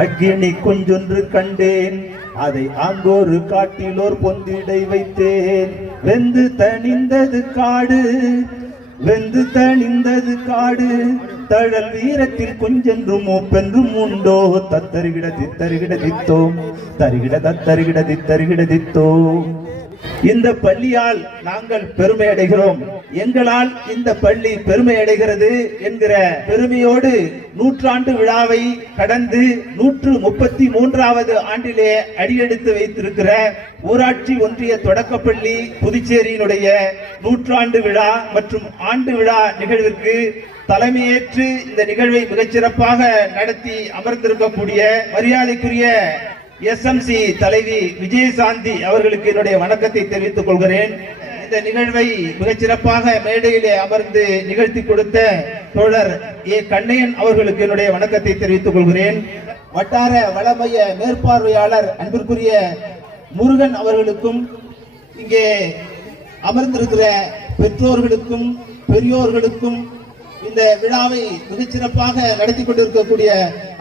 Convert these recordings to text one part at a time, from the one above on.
அக்கினி குஞ்சொன்று கண்டேன், அதை ஆங்கோரு காட்டிலோர் பொந்திடை வைத்தேன். வெந்து தணிந்தது காடு, வெந்து தணிந்தது காடு, தழல் வீரத்தில் கொஞ்சென்றும் மூப்பென்றும் உண்டோ. தத்தருகிட தித்தருகிட தித்தோம், தருகிட தத்தருகிட தித்தருகிட தித்தோம். இந்த பள்ளியால் நாங்கள் பெருமை அடைகிறோம், எங்களால் இந்த பள்ளி பெருமை அடைகிறது என்கிற பெருமையோடு நூற்றாண்டு விழாவை கடந்து 133வது ஆண்டிலே அடியெடுத்து வைத்திருக்கிற ஊராட்சி ஒன்றிய தொடக்கப்பள்ளி புதுச்சேரியினுடைய நூற்றாண்டு விழா மற்றும் ஆண்டு விழா நிகழ்விற்கு தலைமையேற்று இந்த நிகழ்வை மிகச்சிறப்பாக நடத்தி அமர்ந்திருக்கக்கூடிய மரியாதைக்குரிய SMC தலைவி விஜயசாந்தி அவர்களுக்கு என்னுடைய வணக்கத்தை தெரிவித்துக் கொள்கிறேன். இந்த நிகழ்வை மிகச்சிறப்பாக மேடையிலே அமர்ந்து நிகழ்த்தி கொடுத்த தோழர் கண்ணையன் அவர்களுக்கு என்னுடைய வணக்கத்தை தெரிவித்துக் கொள்கிறேன். வட்டார வளமைய மேற்பார்வையாளர் அன்பிற்குரிய முருகன் அவர்களுக்கும், இங்கே அமர்ந்திருக்கிற பெற்றோர்களுக்கும் பெரியோர்களுக்கும், இந்த விழாவை மிகச்சிறப்பாக நடத்தி கொண்டிருக்கக்கூடிய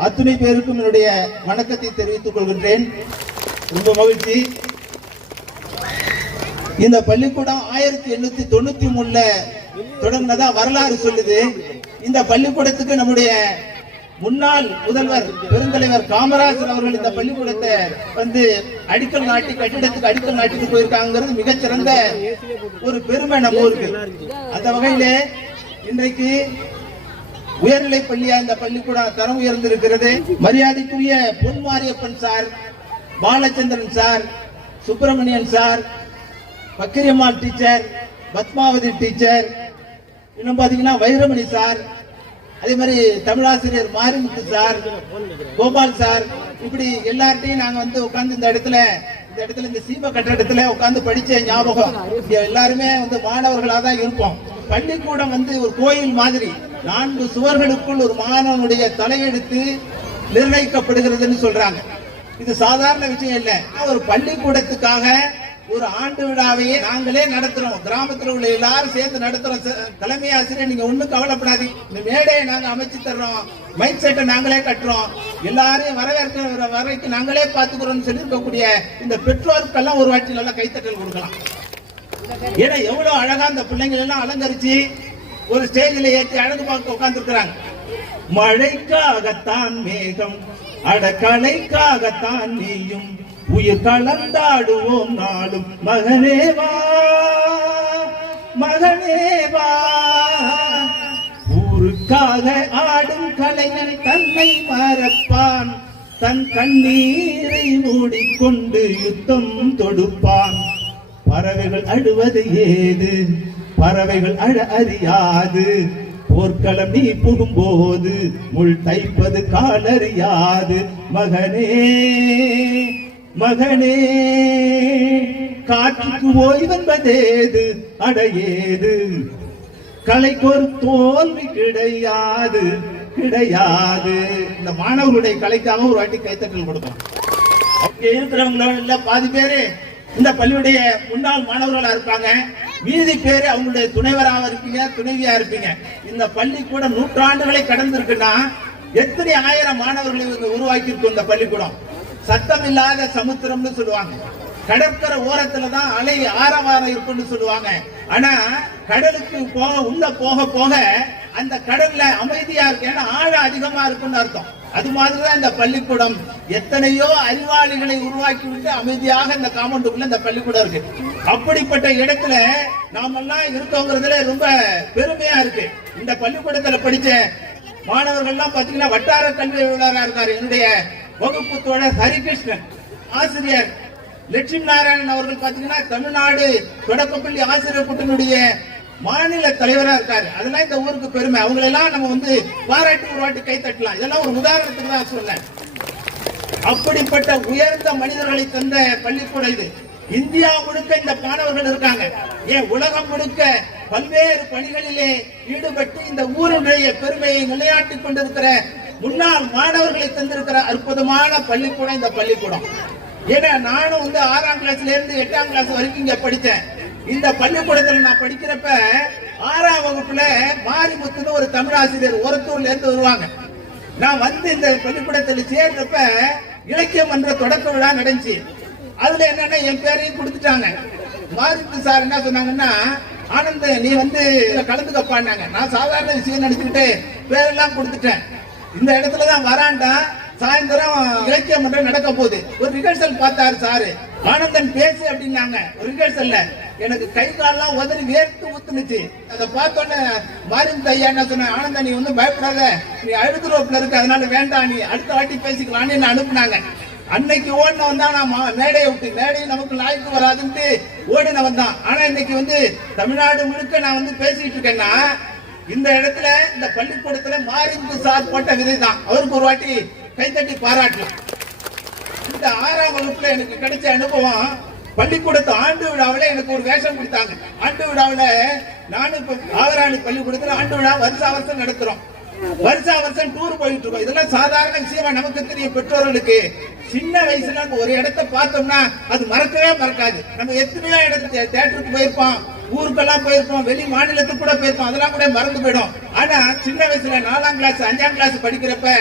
அத்துணை பேருக்கும் என்னுடைய வணக்கத்தை தெரிவித்துக் கொள்கின்றேன். ரொம்ப மகிழ்ச்சி. இந்த பள்ளிக்கூடம் 1893 தொடங்கினதா வரலாறு சொல்லுது. இந்த பள்ளிக்கூடத்துக்கு நம்முடைய முன்னாள் முதல்வர் பெருந்தலைவர் காமராஜர் அவர்கள் இந்த பள்ளிக்கூடத்தை வந்து அடிக்கல் நாட்டி கட்டிடத்துக்கு அடிக்கல் நாட்டிட்டு போயிருக்காங்கிறது மிகச்சிறந்த ஒரு பெருமை நம்ம ஊருக்கு. அந்த வகையிலே இன்றைக்கு உயர்நிலை பள்ளியா இந்த பள்ளிக்கூடம் தரம் உயர்ந்திருக்கிறது. மரியாதைக்குரிய Ponmariappan sir, Balachandran sir, Subramanian sir, Pakkiriammal teacher, Padmavathi teacher, இன்னும் பாத்தீங்கன்னா வைரமணி சார், அதே மாதிரி தமிழாசிரியர் மாரிமுத்து சார், கோபால் சார், இப்படி எல்லார்ட்டையும் நாங்க வந்து உட்கார்ந்து இந்த இடத்துல இந்த சீம கட்டடத்துல உட்கார்ந்து படிச்ச ஞாபகம். எல்லாருமே வந்து மாணவர்களா தான் இருப்போம். பள்ளிக்கூடம் வந்து ஒரு கோயில் மாதிரி 4 சுவர்களுக்குள் ஒரு மாணவனுடைய தலையெடுத்து நிர்ணயிக்கப்படுகிறதுன்னு சொல்றாங்க. இது சாதாரண விஷயம் இல்ல. ஒரு பள்ளிக்கூடத்துக்காக ஒரு ஆண்டு விழாவையே நாங்களே நடத்துறோம். கிராமத்தில் உள்ள எல்லாரும் சேர்ந்து நடத்துறோம். தலைமை ஆசிரியர் நீங்க ஒண்ணும் கவலைப்படாதீங்க, இந்த மேடையை நாங்க அமைச்சு தர்றோம், மைக் செட்டை நாங்களே கட்டுறோம், எல்லாரையும் வரவேற்கிற வரைக்கும் நாங்களே பாத்துக்கிறோம் சொல்லி இருக்கக்கூடிய இந்த பெற்றோருக்கெல்லாம் ஒரு வாட்டி நல்லா கைத்தட்டல் கொடுக்கலாம். ஏன்னா எவ்வளவு அழகா அந்த பிள்ளைங்க எல்லாம் அலங்கரிச்சு ஒரு ஸ்டேஜில் ஏற்றி அழகு பார்க்க உட்கார்ந்து இருக்கிறாங்க. மழைக்காகத்தான் மேகம், அடக்கலைக்காகத்தான் நீயும், உயிர் கலந்தாடுவோம் நாளும், மகனேவா மகனேவா. ஊருக்காக ஆடும் கலைஞன் தன்னை மறப்பான், தன் கண்ணீரை மூடிக்கொண்டு யுத்தம் தொடுப்பான். பறவைகள் அழுவது ஏது, பறவைகள் அழ அறியாது, போர்க்களம் நீ புகும்போது முள் தைப்பது காலறியாது. மகனே மகனே காற்றுக்கு ஓய்வென்பதேது, அடையேது கலைக்கு ஒரு தோல்வி கிடையாது கிடையாது. இந்த மாணவர்களுடைய கலைக்காக ஒரு வாட்டி கைத்தட்டல் கொடுப்போம். அங்கே இருக்கிறவங்கள பாதி பேரு இந்த பள்ளியுடைய முன்னாள் மாணவர்களா இருப்பாங்க, மீதி பேரு அவங்களுடைய துணைவராக இருப்பீங்க, துணைவியா இருப்பீங்க. இந்த பள்ளிக்கூடம் நூற்றாண்டுகளை கடந்து இருக்குன்னா எத்தனை ஆயிரம் மாணவர்களை உருவாக்கி இருக்கும் இந்த பள்ளிக்கூடம். சத்தம் இல்லாத சமுத்திரம்னு சொல்லுவாங்க. கடற்கரை ஓரத்துல தான் அலை ஆரவாரம் இருக்குன்னு சொல்லுவாங்க. ஆனா கடலுக்கு போக உள்ள போக போக அந்த கடல்ல அமைதியா இருக்கு, ஏன்னா ஆழம் அதிகமா இருக்குன்னு அர்த்தம். அது மாதிரிதான் இந்த பள்ளிக்கூடம் எத்தனையோ அறிவாளிகளை உருவாக்கி விட்டு அமைதியாக இந்த காம்பவுண்டுக்குள்ள இந்த பள்ளிக்கூடம் இருக்கு. அப்படிப்பட்ட இடத்துல நாமெல்லாம் இருக்கோங்கிறதுல ரொம்ப பெருமையா இருக்கு. இந்த பள்ளிக்கூடத்துல படிச்ச மாணவர்கள்லாம் பாத்தீங்கன்னா வட்டார கல்வி அலுவலராக இருக்காரு என்னுடைய வகுப்பு தோழர் ஹரிகிருஷ்ணன், ஆசிரியர் லட்சுமி நாராயணன் அவர்கள் பாத்தீங்கன்னா தமிழ்நாடு தொடக்கப்பள்ளி ஆசிரியர் கூட்டணியுடைய மாநில தலைவரா இருக்காரு. அதெல்லாம் இந்த ஊருக்கு பெருமை. அவங்களெல்லாம் நம்ம வந்து பாராட்டி ஒரு வாட்டி கை தட்டலாம். இதெல்லாம் ஒரு உதாரணத்துக்கு தான் சொன்னேன். அப்படிப்பட்ட உயர்ந்த மனிதர்களை தந்த பள்ளிக்கூடம் இது. இந்தியா முழுக்க இந்த மாணவர்கள் இருக்காங்க. ஏன் உலகம் முழுக்க பல்வேறு பணிகளிலே ஈடுபட்டு இந்த ஊருடைய பெருமையை நிலையாட்டிக் கொண்டிருக்கிற முன்னாள் மாணவர்களை தந்திருக்கிற அற்புதமான பள்ளிக்கூடம் இந்த பள்ளிக்கூடம். ஏன்னா நானும் வந்து 6ஆம் கிளாஸ்ல இருந்து 8ஆம் கிளாஸ் வரைக்கும் இங்க படித்தேன். இந்த பள்ளிக்கூடத்துல நான் படிக்கிறப்ப 6ஆம் வகுப்புல மாரிமுத்துன்னு ஒரு தமிழ் ஆசிரியர் ஒரத்தூர்ல இருந்து வருவாங்க. நான் வந்து இந்த பள்ளிக்கூடத்தில் சேர்றப்ப இலக்கிய மன்ற தொடக்க விழா நடந்துச்சு. அதுல என்னன்னா என் பேரையும் கொடுத்துட்டாங்க. மாரிமுத்து சார் என்ன சொன்னாங்கன்னா, ஆனந்த் நீ வந்து கலந்துக்கப்பான்னாங்க. நான் சாதாரண விஷயம் நினைச்சுக்கிட்டு பேரெல்லாம் கொடுத்துட்டேன். இந்த இடத்துலதான் வராண்டா சாயந்தரம் இலக்கிய மன்றம் நடக்க போகுது. ஒரு ரிஹர்சல் பார்த்தாரு சாரு, ஆனந்தன் பேசு அப்படின்னாங்க. ஒரு ரிஹர்சல்ல எனக்கு கை காலெல்லாம் உதறி வேர்த்து ஊத்துனுச்சு. அதை பார்த்தோன்னே மாரிமுத்து ஐயா என்ன சொன்ன, ஆனந்தா நீ ஒன்னும் பயப்படாத, நீ அழுதுறோப்புல இருக்கு, அதனால வேண்டாம், நீ அடுத்த வாட்டி பேசிக்கலான்னு என்ன அனுப்புனாங்க. அன்னைக்கு ஓடினவன் தான் நான் மேடையை விட்டு, மேடையும் நமக்கு லாய்க்கு வராதுன்ட்டு ஓடினவன் தான். ஆனா இன்னைக்கு வந்து தமிழ்நாடு முழுக்க நான் வந்து பேசிட்டு இருக்கேன்னா இந்த இடத்துல இந்த பள்ளிக்கூடத்துல மாரிமுத்து சார் போட்ட விதை தான். அவருக்கு ஒரு வாட்டி கைத்தட்டி பாராட்டலாம். இந்த 6ஆம் வகுப்புல எனக்கு கிடைச்ச அனுபவம், பள்ளிக்கூடத்து ஆண்டு விழாவில் எனக்கு ஒரு வேஷம் கொடுத்தாங்க. ஆண்டு விழாவில் நானும் இப்ப ஆவராணி பள்ளிக்கூடத்துல ஆண்டு விழா வருஷா வருஷம் நடத்துறோம். வருஷா வருஷம் டூர் போயிட்டு இருக்கோம். இதெல்லாம் சாதாரண விஷயமா நமக்கு தெரியும் பெற்றோர்களுக்கு. சின்ன வயசுல ஒரு இடத்தை பார்த்தோம்னா அது மறக்கவே மறக்காது. நம்ம எத்தனையோ இடத்துக்கு தியேட்டருக்கு போயிருப்போம், ஊருக்கெல்லாம் போயிருப்போம், வெளி மாநிலத்துக்கு கூட போயிருப்போம், அதெல்லாம் கூட மறந்து போயிடும். ஆனா சின்ன வயசுல 4ஆம் கிளாஸ் 5ஆம் கிளாஸ் படிக்கிறப்ப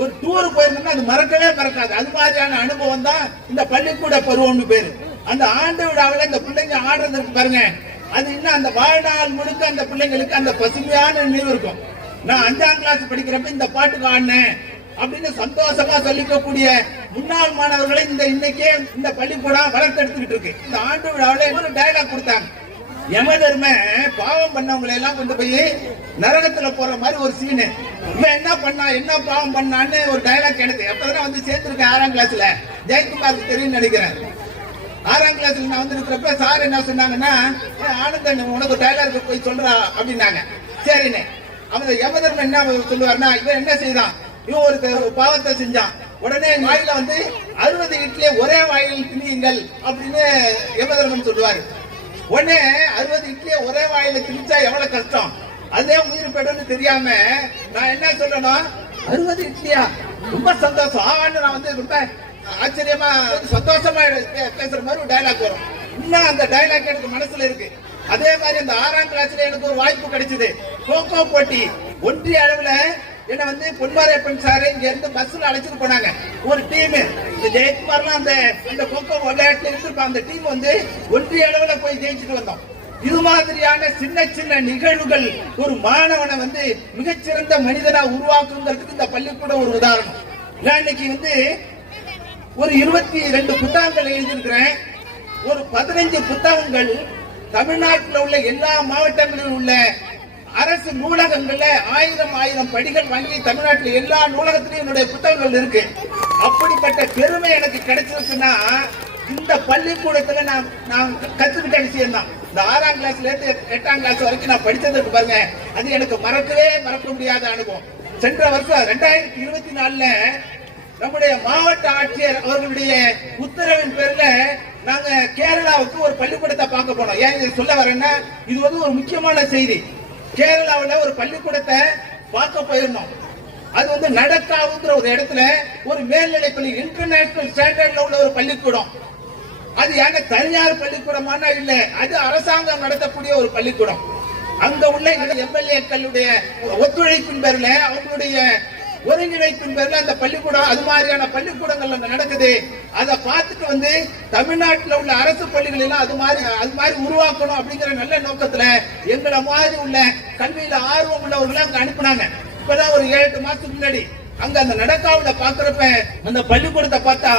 ஒரு டூர் போயிருந்தோம்னா அது மறக்கவே மறக்காது. அது மாதிரியான அனுபவம் தான் இந்த பள்ளிக்கூட பருவம்னு பேரு. அந்த ஆண்டு விழாவில் இந்த பிள்ளைங்க ஆடுறதுக்கு பாருங்க, அது இன்னும் அந்த வாழ்நாள் முழுக்க அந்த பிள்ளைங்களுக்கு அந்த பசுமையான நினைவு இருக்கும். நான் 5ஆம் கிளாஸ் படிக்கிறப்ப இந்த பாட்டுக்கு ஆடினேன் அப்படின்னு சந்தோஷமா சொல்லிக்கக்கூடிய முன்னாள் மாணவர்களை இந்த இன்னைக்கே இந்த பள்ளிக்கூடம் வளர்த்தெடுத்துக்கிட்டு இருக்கு. இந்த ஆண்டு விழாவில் ஒரு டயலாக் கொடுத்தாங்க. யமதர்ம பாவம் பண்ணவங்களை எல்லாம் கொண்டு போய் நரகத்துல போற மாதிரி ஒரு சீனு. இவன் என்ன பண்ணா, என்ன பாவம் பண்ணான்னு ஒரு டயலாக் எனக்கு அப்பதான் வந்து சேர்த்திருக்கேன் 6ஆம் கிளாஸ்ல. ஜெயக்குமாருக்கு தெரியும் நினைக்கிறேன். 6ஆம் கிளாஸ்ல நான் வந்து இருக்கிறப்ப சார் என்ன சொன்னாங்கன்னா, ஆனந்தன் உனக்கு டயலாக் போய் சொல்றா அப்படின்னாங்க. சரின்னு அவன் யமதர்மன் என்ன சொல்லுவாருன்னா, இவன் என்ன செய்தான், இவன் ஒரு பாவத்தை செஞ்சான். உடனே வாயில வந்து 60 இட்லியை ஒரே வாயில் திணியுங்கள் அப்படின்னு யமதர்மன் சொல்லுவாரு. உடனே 60 இட்லியை ஒரே வாயில திணிச்சா எவ்வளவு கஷ்டம், அதே உயிர் பெடும் தெரியாம நான் என்ன சொல்லணும், 60 இட்லியா ரொம்ப சந்தோஷம் ஆவான்னு நான் வந்து ரொம்ப ஆச்சரியமா சந்தோஷமா பேசுற மாதிரி ஒரு டயலாக் வரும். இன்னும் அந்த டயலாக் எனக்கு மனசுல இருக்கு. அதே மாதிரி இந்த 6ஆம் கிளாஸ்ல எனக்கு ஒரு வாய்ப்பு கிடைச்சது. கோகோ போட்டி ஒன்றிய அளவுல என்ன வந்து பொன்மாரியப்பன் சார் இங்க இருந்து பஸ்ல அழைச்சிட்டு போனாங்க. ஒரு டீம் இந்த ஜெயக்குமார்லாம் அந்த கோகோ விளையாட்டுல இருந்து அந்த டீம் வந்து ஒன்றிய அளவுல போய் ஜெயிச்சுட்டு வந்தோம். இது மாதிரியான சின்ன சின்ன நிகழ்வுகள் ஒரு மாணவனை வந்து மிகச்சிறந்த மனிதனா உருவாக்குங்கிறதுக்கு இந்த பள்ளிக்கூடம் ஒரு உதாரணம். நான் இன்னைக்கு வந்து ஒரு 22 புத்தகங்கள் எழுதியிருக்கிறேன். ஒரு 15 புத்தகங்கள் தமிழ்நாட்டில் உள்ள எல்லா மாவட்டங்களிலும் உள்ள அரசு நூலகங்கள்ல 1000 படிகள் வாங்கி தமிழ்நாட்டில் எல்லா நூலகத்திலும் என்னுடைய புத்தகங்கள் இருக்கு. அப்படிப்பட்ட பெருமை எனக்கு கிடைச்சிருக்குன்னா இந்த பள்ளிக்கூடத்துல நான் கத்துக்கிட்ட விஷயம் தான். இந்த 6ஆம் கிளாஸ்ல இருந்து 8ஆம் கிளாஸ் வரைக்கும் நான் படிச்சதுக்கு பாருங்க, அது எனக்கு மறக்க முடியாத அனுபவம். சென்ற வருஷம் 2024 நம்முடைய மாவட்ட ஆட்சியர் அவர்களுடைய உத்தரவின் பேர்ல நாங்க கேரளாவுக்கு ஒரு பள்ளிக்கூடத்தை பார்க்க போனோம். ஏன் இதை சொல்ல வரேன்னா, இது வந்து ஒரு முக்கியமான செய்தி. கேரளாவில் ஒரு பள்ளிக்கூடத்தை பார்க்க போயிருந்தோம். அது வந்து நடக்காவுங்கிற ஒரு இடத்துல ஒரு மேல்நிலை பள்ளி, இன்டர்நேஷனல் ஸ்டாண்டர்ட்ல உள்ள ஒரு பள்ளிக்கூடம். அது ஏங்க தனியார் பள்ளிக்கூடமான இல்ல, அது அரசாங்கம் நடத்தக்கூடிய ஒரு பள்ளிக்கூடம். அங்க உள்ள எம்எல்ஏக்களுடைய ஒத்துழைப்பின் பேர்ல, அவங்களுடைய ஒருங்கிணைப்பின் பேர்ல அந்த பள்ளிக்கூடம், அது மாதிரியான பள்ளிக்கூடங்கள் நடக்குது. அதை பார்த்துட்டு வந்து தமிழ்நாட்டில் உள்ள அரசு பள்ளிகள் எல்லாம் அது மாதிரி உருவாக்கணும் அப்படிங்கிற நல்ல நோக்கத்துல எங்களை மாதிரி உள்ள கல்வியில ஆர்வம் உள்ளவர்களை அங்க அனுப்புனாங்க. இப்பதான் ஒரு 7-8 மாசத்துக்கு முன்னாடி அங்க அந்த நடக்காவுல பாக்குறப்ப அந்த பள்ளிக்கூடத்தை பார்த்தா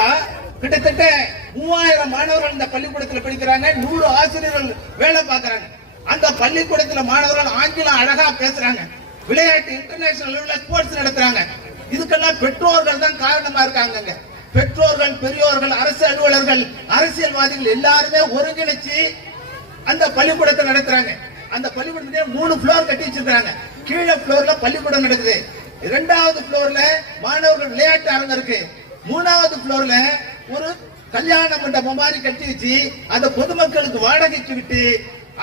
கிட்டத்தட்ட 3000 மாணவர்கள் இந்த பள்ளிக்கூடத்துல படிக்கிறாங்க. 100 ஆசிரியர்கள் வேலை பார்க்கறாங்க. அந்த பள்ளிக்கூடத்துல மாணவர்கள் ஆங்கிலம் அழகா பேசுறாங்க. விளையாட்டு இன்டர்நேஷனல் ஸ்போர்ட்ஸ் நடத்துறாங்க. இதுக்கெல்லாம் பெற்றோர்கள் தான் காரணமா இருக்காங்க. பெற்றோர்கள், பெரியோர்கள், அரசு அலுவலர்கள், அரசியல்வாதிகள் எல்லாருமே ஒருங்கிணைச்சு அந்த பள்ளிக்கூடத்தை நடத்துறாங்க. அந்த பள்ளிக்கூடத்துல 3 ஃப்ளோர் கட்டி வச்சிருக்காங்க. கீழே ஃப்ளோர்ல பள்ளிக்கூடம் நடக்குது. 2வது ஃப்ளோர்ல மாணவர்கள் விளையாட்டு அரங்கம் இருக்கு. 3வது ஃப்ளோர்ல ஒரு கல்யாண மண்டபம் மாதிரி கட்டி வச்சு அந்த பொதுமக்களுக்கு வாடகைக்கு விட்டு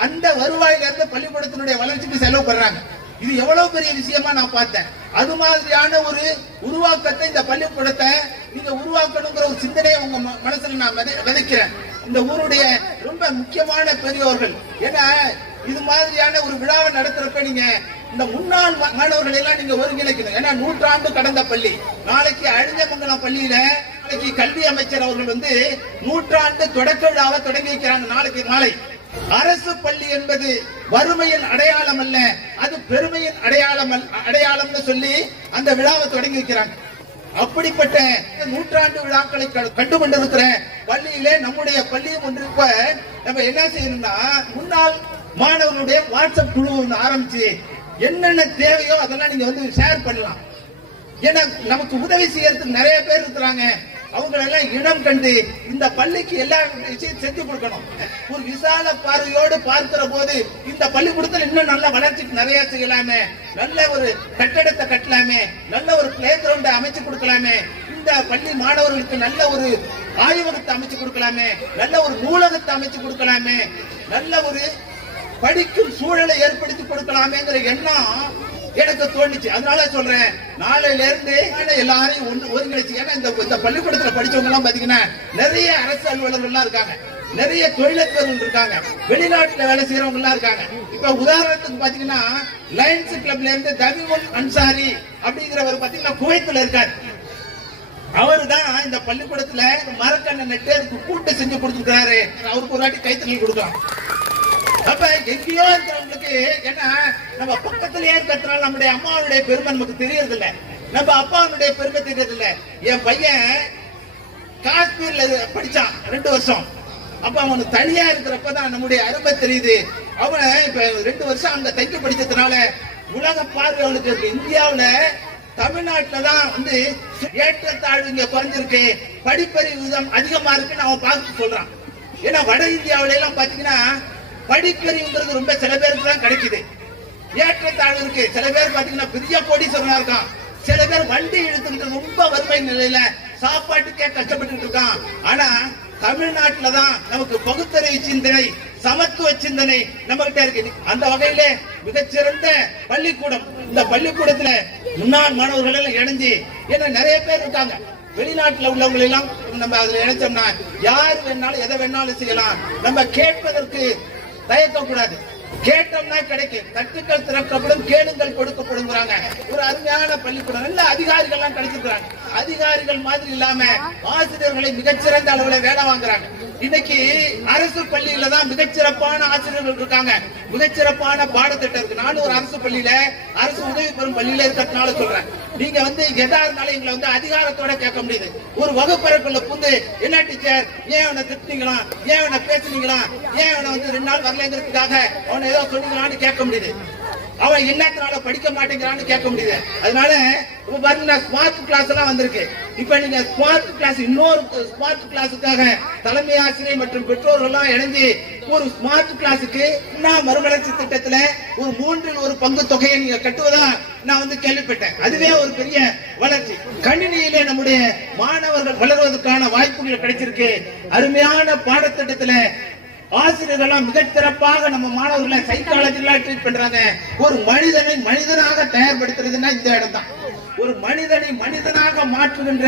அந்த வருவாயில இருந்து பள்ளிக்கூடத்தினுடைய வளர்ச்சிக்கு செலவு பண்றாங்க. இது எவ்வளவு பெரிய விஷயமா நான் பார்த்தேன். அது மாதிரியான ஒரு உருவாக்கத்தை இந்த பள்ளிக்கூடத்தை நீங்க உருவாக்கணுங்கிற ஒரு சிந்தனையை உங்க மனசுல நான் விதைக்கிறேன். இந்த ஊருடைய ரொம்ப முக்கியமான பெரியவர்கள், ஏன்னா இது மாதிரியான ஒரு விழாவை நடத்துறப்ப நீங்க இந்த முன்னாள் மாணவர்கள் எல்லாம் நீங்க ஒருங்கிணைக்கணும். ஏன்னா நூற்றாண்டு கடந்த பள்ளி. நாளைக்கு அழிஞ்சமங்கலம் பள்ளியில நாளைக்கு கல்வி அமைச்சர் அவர்கள் வந்து நூற்றாண்டு தொடக்க விழாவை தொடங்கி வைக்கிறாங்க. நாளைக்கு மாலை. அரசு பள்ளி என்பது வறுமையின் அடையாளம் அல்ல, அது பெருமையின் அடையாளம்னு சொல்லி அந்த விழாவை தொடங்கி வைக்கிறாங்க. அப்படிப்பட்ட நூற்றாண்டு விழாக்களை கண்டு கொண்டிருக்கிற பள்ளியிலே நம்முடைய பள்ளியும் ஒன்று. இப்ப நம்ம என்ன செய்யணும்னா, முன்னாள் மாணவர்களுடைய வாட்ஸ்அப் குழு ஒன்று ஆரம்பிச்சு என்னென்ன தேவையோ அதெல்லாம் நீங்க வந்து ஷேர் பண்ணலாம். ஏன்னா நமக்கு உதவி செய்யறதுக்கு நிறைய பேர் இருக்கிறாங்க. அவங்களெல்லாம் இடம் கண்டு இந்த பள்ளிக்கு எல்லா விஷயம் செஞ்சு கொடுக்கணும். ஒரு விசால பார்வையோடு பார்க்கிற போது இந்த பள்ளிக்கூடத்தில் இன்னும் நல்ல வளர்ச்சிக்கு நிறைய செய்யலாமே, நல்ல ஒரு கட்டடத்தை கட்டலாமே, நல்ல ஒரு பிளே கிரவுண்டை அமைச்சு கொடுக்கலாமே, இந்த பள்ளி மாணவர்களுக்கு நல்ல ஒரு ஆய்வகத்தை அமைச்சு கொடுக்கலாமே, நல்ல ஒரு நூலகத்தை அமைச்சு கொடுக்கலாமே, நல்ல ஒரு படிக்கும் சூழலை ஏற்படுத்தி கொடுக்கலாமேங்கிற எண்ணம் எனக்கு தோணுச்சு. அதனால சொல்றேன், நாளையில இருந்து எல்லாரையும் ஒருங்கிணைச்சு. ஏன்னா இந்த பள்ளிக்கூடத்துல படிச்சவங்க எல்லாம் பாத்தீங்கன்னா நிறைய அரசு அலுவலர்கள் எல்லாம் இருக்காங்க, நிறைய தொழிலதிபர்கள் இருக்காங்க, வெளிநாட்டுல வேலை செய்யறவங்க எல்லாம் இருக்காங்க. இப்ப உதாரணத்துக்கு பாத்தீங்கன்னா லயன்ஸ் கிளப்ல இருந்து தபிமுல் அன்சாரி அப்படிங்கிறவர் பாத்தீங்கன்னா குவைத்துல இருக்காரு. அவரு தான் இந்த பள்ளிக்கூடத்துல மரக்கண்ணை நட்டு அதுக்கு கூட்டு செஞ்சு கொடுத்துருக்காரு. அவருக்கு ஒரு வாட்டி கைத்தறி கொடுக்கலாம். அப்ப எங்கேயோ இருக்கிறவங்களுக்கு ஏன்னா நம்ம பக்கத்திலேயே இருக்கிறதுனால நம்முடைய அம்மாவுடைய பெருமை நமக்கு தெரியறது இல்ல, நம்ம அப்பாவுடைய பெருமை தெரியறது இல்ல. என் பையன் காஷ்மீர்ல படிச்சான் 2 வருஷம். அப்ப அவனுக்கு தனியா இருக்கிறப்பதான் நம்முடைய அருமை தெரியுது. அவனை இப்ப 2 வருஷம் அங்க தங்கி படிச்சதுனால உலக பார்வை அவனுக்கு இருக்கு. இந்தியாவுல தமிழ்நாட்டுலதான் வந்து ஏற்றத்தாழ்வு இங்க குறைஞ்சிருக்கு, படிப்பறிவு விதம் அதிகமா இருக்குன்னு அவன் பார்த்து சொல்றான். ஏன்னா வட இந்தியாவில எல்லாம் பாத்தீங்கன்னா படிப்பறிவுங்கிறது ரொம்ப சில பேருக்கு தான் கிடைக்குது, ஏற்றத்தாழ்வு இருக்கு. சில பேர் பாத்தீங்கன்னா பெரிய கோடீஸ்வரனா இருக்கான், சில பேர் வண்டி இழுத்துக்கிட்டு ரொம்ப வறுமை நிலையில சாப்பாட்டுக்கே கஷ்டப்பட்டு இருக்கான். ஆனா தமிழ்நாட்டுலதான் நமக்கு பகுத்தறிவு சிந்தனை, சமத்துவ சிந்தனை நம்ம கிட்ட இருக்கு. அந்த வகையில மிகச்சிறந்த பள்ளிக்கூடம். இந்த பள்ளிக்கூடத்துல முன்னாள் மாணவர்கள் எல்லாம் இணைஞ்சு, ஏன்னா நிறைய பேர் இருக்காங்க வெளிநாட்டுல உள்ளவங்க எல்லாம் நம்ம அதுல இணைச்சோம்னா யாரு வேணாலும் எதை வேணாலும் செய்யலாம். நம்ம கேட்பதற்கு தயக்கக்கூடாது, கேட்டோம்னா கிடைக்கும். தட்டுக்கள் திறக்கப்படும், கேளுங்கள் கொடுக்கப்படும். ஒரு அருமையான பள்ளிக்கூடம், நல்ல அதிகாரிகள் எல்லாம் கிடைச்சிருக்காங்க. அதிகாரிகள் மாதிரி இல்லாம ஆசிரியர்களை மிகச்சிறந்த அளவுல வேலை வாங்குறாங்க. இன்னைக்கு அரசு பள்ளியில தான் மிகச்சிறப்பான ஆசிரியர்கள் இருக்காங்க, மிகச்சிறப்பான பாடத்திட்டம் இருக்கு. நானும் ஒரு அரசு பள்ளியில, அரசு உதவி பெறும் பள்ளியில இருக்கிறதுனால சொல்றேன். நீங்க வந்து எதா இருந்தாலும் எங்களை வந்து அதிகாரத்தோட கேட்க முடியுது. ஒரு வகுப்பறைக்குள்ள புந்து என்ன டீச்சர் ஏன் அவனை திட்டினீங்களா, ஏன் அவனை பேசுனீங்களா, ஏன் அவனை வந்து 2 நாள் வரலங்கிறதுக்காக அவனை ஏதோ சொன்னீங்களான்னு கேட்க முடியுது. அவன் என்னத்தினால படிக்க மாட்டேங்கிறான்னு கேட்க முடியுது. அதனால இப்ப பாருங்க ஸ்மார்ட் கிளாஸ் எல்லாம் வந்திருக்கு. இப்ப நீங்க ஸ்மார்ட் கிளாஸ், இன்னொரு ஸ்மார்ட் கிளாஸுக்காக தலைமை ஆசிரியர் மற்றும் பெற்றோர்கள் எல்லாம் இணைஞ்சு ஒரு ஸ்மார்ட் கிளாஸுக்கு மறுமலர்ச்சி திட்டத்துல ஒரு 3 பங்கு தொகையை நீங்க கட்டுவதா நான் வந்து கேள்விப்பட்டேன். அதுவே ஒரு பெரிய வளர்ச்சி. கணினியிலே நம்முடைய மாணவர்கள் வளர்வதற்கான வாய்ப்புகள் கிடைச்சிருக்கு. அருமையான பாடத்திட்டத்துல ஆசிரியர்கள் மிக சிறப்பாக நம்ம மாணவர்களை சைக்காலஜிலாம் ட்ரீட் பண்றாங்க. ஒரு மனிதனை மனிதனாக தயார்படுத்துறதுன்னா இந்த இடம் தான். ஒரு மனிதனை மனிதனாக மாற்றுகின்ற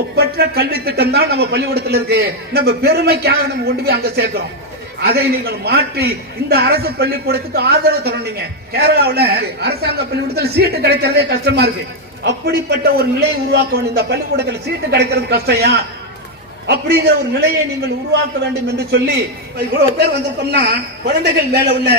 ஒப்பற்ற கல்வி திட்டம் தான் நம்ம பள்ளிக்கூடத்தில் இருக்கு. நம்ம பெருமைக்காக நம்ம கொண்டு போய் அங்க சேர்க்கிறோம். அதை நீங்கள் மாற்றி இந்த அரசு பள்ளிக்கூடத்துக்கு ஆதரவு தரணுங்க. கேரளாவில் அரசாங்க பள்ளிக்கூடத்தில் சீட்டு கிடைக்கிறதே கஷ்டமா இருக்கு. அப்படிப்பட்ட ஒரு நிலையை உருவாக்க இந்த பள்ளிக்கூடத்தில் சீட்டு கிடைக்கிறது கஷ்டம் அப்படிங்கிற ஒரு நிலையை நீங்கள் உருவாக்க வேண்டும் என்று சொல்லி இவ்வளவு பேர் வந்திருக்கோம்னா குழந்தைகள் மேல உள்ள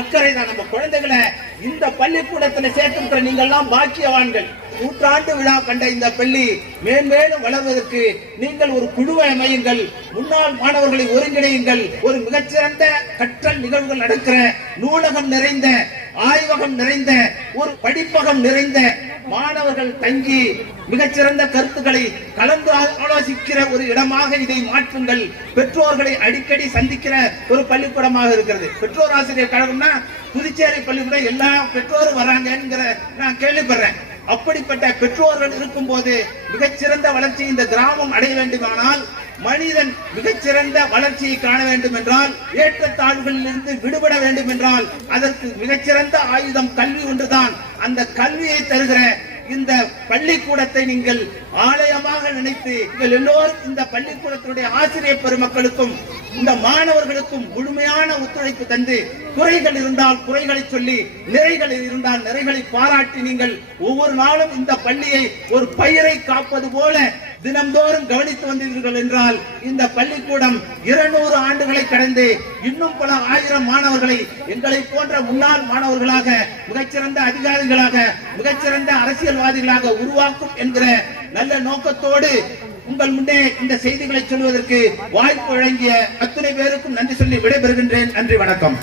அக்கறை தான். நம்ம குழந்தைகளை இந்த பள்ளிக்கூடத்தில் சேர்க்கின்ற நீங்கள் எல்லாம் பாக்கியவான்கள். நூற்றாண்டு விழா கண்ட இந்த பள்ளி மேன்மேலும் வளர்வதற்கு நீங்கள் ஒரு குழுவை அமையுங்கள், முன்னாள் மாணவர்களை ஒருங்கிணையுங்கள். ஒரு மிகச்சிறந்த கற்றல் நிகழ்வுகள் நடக்கிற, நூலகம் நிறைந்த, ஆய்வகம் நிறைந்த, ஒரு படிப்பகம் நிறைந்த, மாணவர்கள் தங்கி மிகச்சிறந்த கருத்துக்களை கலந்து ஆலோசிக்கிற ஒரு இடமாக இதை மாற்றுங்கள். பெற்றோர்களை அடிக்கடி சந்திக்கிற ஒரு பள்ளிக்கூடமாக இருக்கிறது. பெற்றோர் ஆசிரியர் கழகம்னா புதுச்சேரி பள்ளிக்கூடம் எல்லா பெற்றோரும் வராங்கிற நான் கேள்விப்படுறேன். அப்படிப்பட்ட பெற்றோர்கள் இருக்கும் போது மிகச்சிறந்த வளர்ச்சி இந்த கிராமம் அடைய வேண்டுமானால், மனிதன் மிகச்சிறந்த வளர்ச்சியை காண வேண்டும் என்றால், ஏற்றத்தாழ்வுகளில் இருந்து விடுபட வேண்டும் என்றால் அதற்கு மிகச்சிறந்த ஆயுதம் கல்வி ஒன்றுதான். அந்த கல்வியை தருகிற இந்த பள்ளிக்கூடத்தை நீங்கள் ஆலயமாக நினைத்து நீங்கள் எல்லோரும் இந்த பள்ளிக்கூடத்தினுடைய ஆசிரியர் பெருமக்களுக்கும் இந்த மாணவர்களுக்கும் முழுமையான ஒத்துழைப்பு தந்து குறைகள் இருந்தால் குறைகளை சொல்லி, நிறைகள் இருந்தால் நிறைகளை பாராட்டி நீங்கள் ஒவ்வொரு நாளும் இந்த பள்ளியை ஒரு பயிரை காப்பது போல தினம்தோறும் கவனித்து வந்தீர்கள் என்றால் இந்த பள்ளிக்கூடம் 200 ஆண்டுகளை கடந்து இன்னும் பல ஆயிரம் மாணவர்களை எங்களை போன்ற முன்னாள் மாணவர்களாக, மிகச்சிறந்த அதிகாரிகளாக, மிகச்சிறந்த அரசியல்வாதிகளாக உருவாக்கும் என்கிற நல்ல நோக்கத்தோடு உங்கள் முன்னே இந்த செய்திகளை சொல்வதற்கு வாய்ப்பு வழங்கிய அத்தனை பேருக்கும் நன்றி சொல்லி விடைபெறுகின்றேன். நன்றி, வணக்கம்.